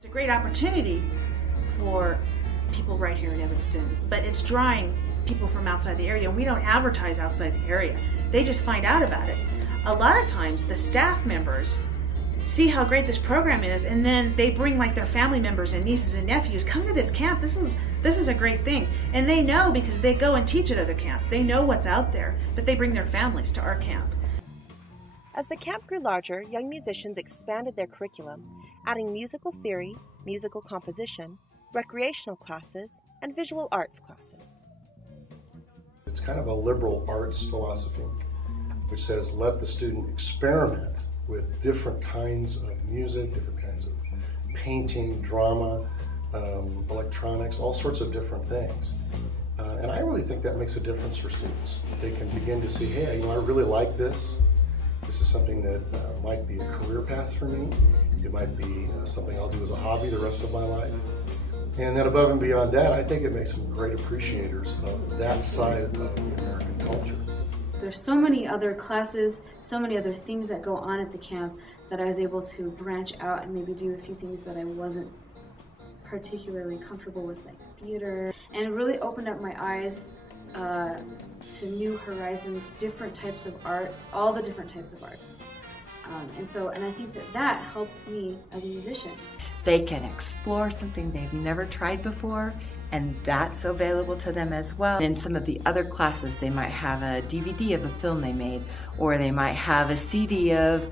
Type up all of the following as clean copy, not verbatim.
It's a great opportunity for people right here in Evanston, but it's drawing people from outside the area, and we don't advertise outside the area. They just find out about it. A lot of times the staff members see how great this program is, and then they bring like their family members and nieces and nephews, come to this camp, this is a great thing. And they know because they go and teach at other camps. They know what's out there, but they bring their families to our camp. As the camp grew larger, Young Musicians expanded their curriculum, adding musical theory, musical composition, recreational classes, and visual arts classes. It's kind of a liberal arts philosophy, which says let the student experiment with different kinds of music, different kinds of painting, drama, electronics, all sorts of different things. And I really think that makes a difference for students. They can begin to see, hey, I really like this. This is something that might be a career path for me. It might be something I'll do as a hobby the rest of my life. And then above and beyond that, I think it makes them great appreciators of that side of the American culture. There's so many other classes, so many other things that go on at the camp that I was able to branch out and maybe do a few things that I wasn't particularly comfortable with, like theater. And it really opened up my eyes to new horizons, different types of art, all the different types of arts. And I think that helped me as a musician. They can explore something they've never tried before, and that's available to them as well. In some of the other classes, they might have a DVD of a film they made, or they might have a CD of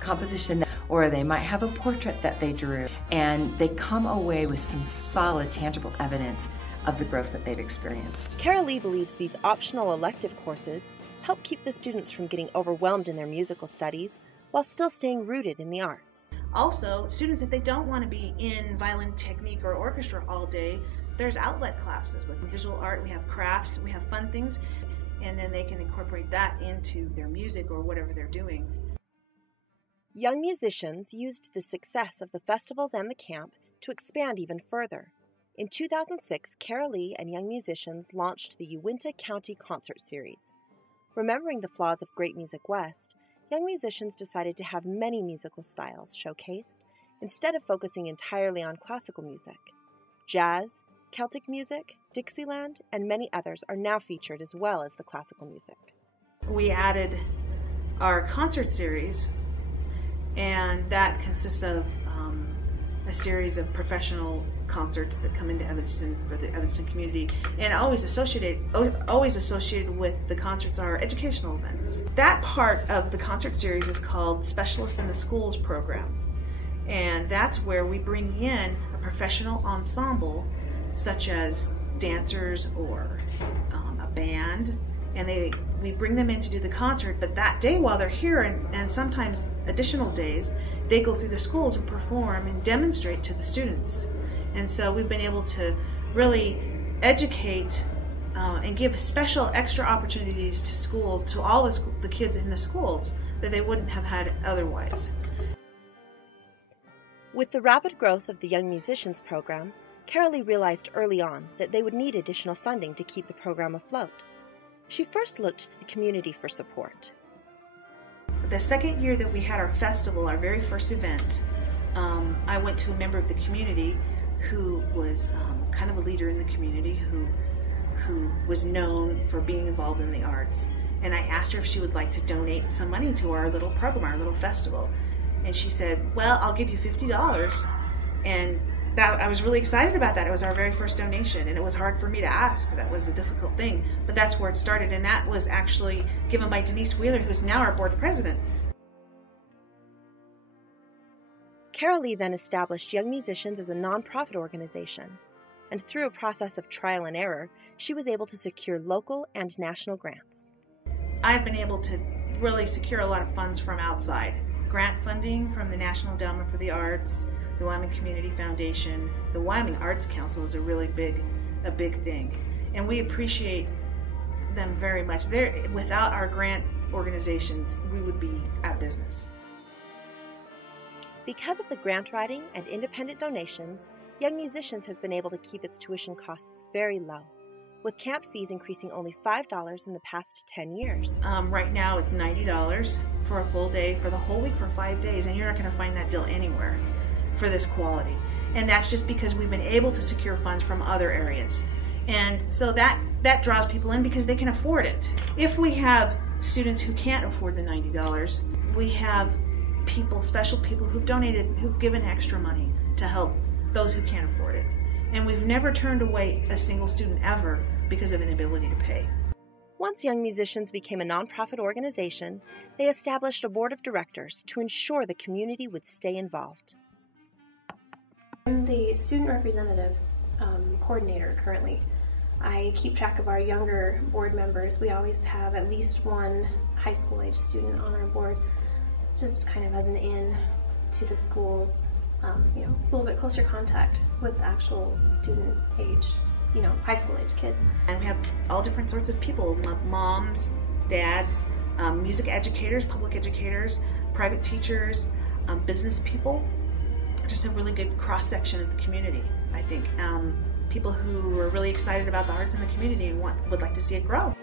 composition, or they might have a portrait that they drew, and they come away with some solid, tangible evidence of the growth that they've experienced. Carolee believes these optional elective courses help keep the students from getting overwhelmed in their musical studies while still staying rooted in the arts. Also, students, if they don't want to be in violin technique or orchestra all day, there's outlet classes like visual art, we have crafts, we have fun things, and then they can incorporate that into their music or whatever they're doing. Young Musicians used the success of the festivals and the camp to expand even further. In 2006, Carolee and Young Musicians launched the Uintah County Concert Series. Remembering the flaws of Great Music West, Young Musicians decided to have many musical styles showcased instead of focusing entirely on classical music. Jazz, Celtic music, Dixieland, and many others are now featured as well as the classical music. We added our concert series, and that consists of a series of professional concerts that come into Evanston for the Evanston community, and always associated with the concerts are educational events. That part of the concert series is called Specialists in the Schools program, and that's where we bring in a professional ensemble such as dancers or a band, and we bring them in to do the concert, but that day while they're here, and sometimes additional days, they go through the schools and perform and demonstrate to the students. And so we've been able to really educate and give special extra opportunities to schools, to all the kids in the schools, that they wouldn't have had otherwise. With the rapid growth of the Young Musicians program, Carolee realized early on that they would need additional funding to keep the program afloat. She first looked to the community for support. The second year that we had our festival, our very first event, I went to a member of the community who was kind of a leader in the community, who was known for being involved in the arts. And I asked her if she would like to donate some money to our little program, our little festival. And she said, well, I'll give you $50. And I was really excited about that. It was our very first donation, and it was hard for me to ask. That was a difficult thing, but that's where it started, and that was actually given by Denise Wheeler, who's now our board president. Carolee then established Young Musicians as a nonprofit organization, and through a process of trial and error, she was able to secure local and national grants. I've been able to really secure a lot of funds from outside. Grant funding from the National Endowment for the Arts, the Wyoming Community Foundation, the Wyoming Arts Council is a big thing, and we appreciate them very much. Without our grant organizations, we would be out of business. Because of the grant writing and independent donations, Young Musicians has been able to keep its tuition costs very low, with camp fees increasing only $5 in the past 10 years. Right now it's $90 for a full day, for the whole week for 5 days, and you're not going to find that deal anywhere. for this quality. And that's just because we've been able to secure funds from other areas. And so that draws people in because they can afford it. If we have students who can't afford the $90, we have people, special people who've donated, who've given extra money to help those who can't afford it. And we've never turned away a single student ever because of inability to pay. Once Young Musicians became a nonprofit organization, they established a board of directors to ensure the community would stay involved. I'm the student representative coordinator currently. I keep track of our younger board members. We always have at least one high school age student on our board, just kind of as an in to the schools, a little bit closer contact with the actual student age, high school age kids. And we have all different sorts of people, moms, dads, music educators, public educators, private teachers, business people, just a really good cross-section of the community, I think. People who are really excited about the arts in the community and would like to see it grow.